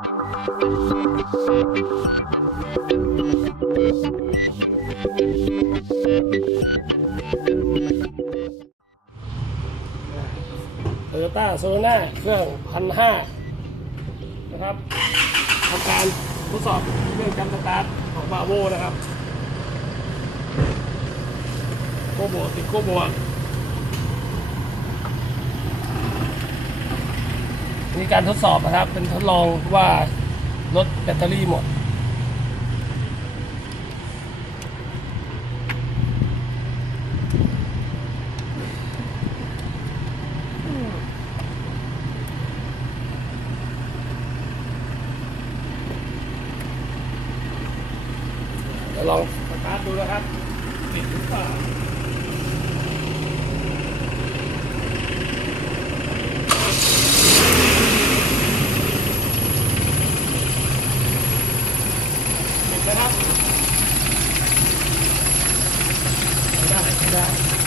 โตโยต้าโซน่าเครื่องพันห้านะครับทำการทดสอบเครื่องจำสตาร์ทของบาโวนะครับโคบติดโคบวก นี่การทดสอบนะครับ เป็นทดลองว่ารถแบตเตอรี่หมด ลองสตาร์ทดูนะครับติดหรือเปล่า ติดนะ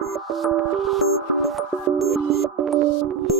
Thank you.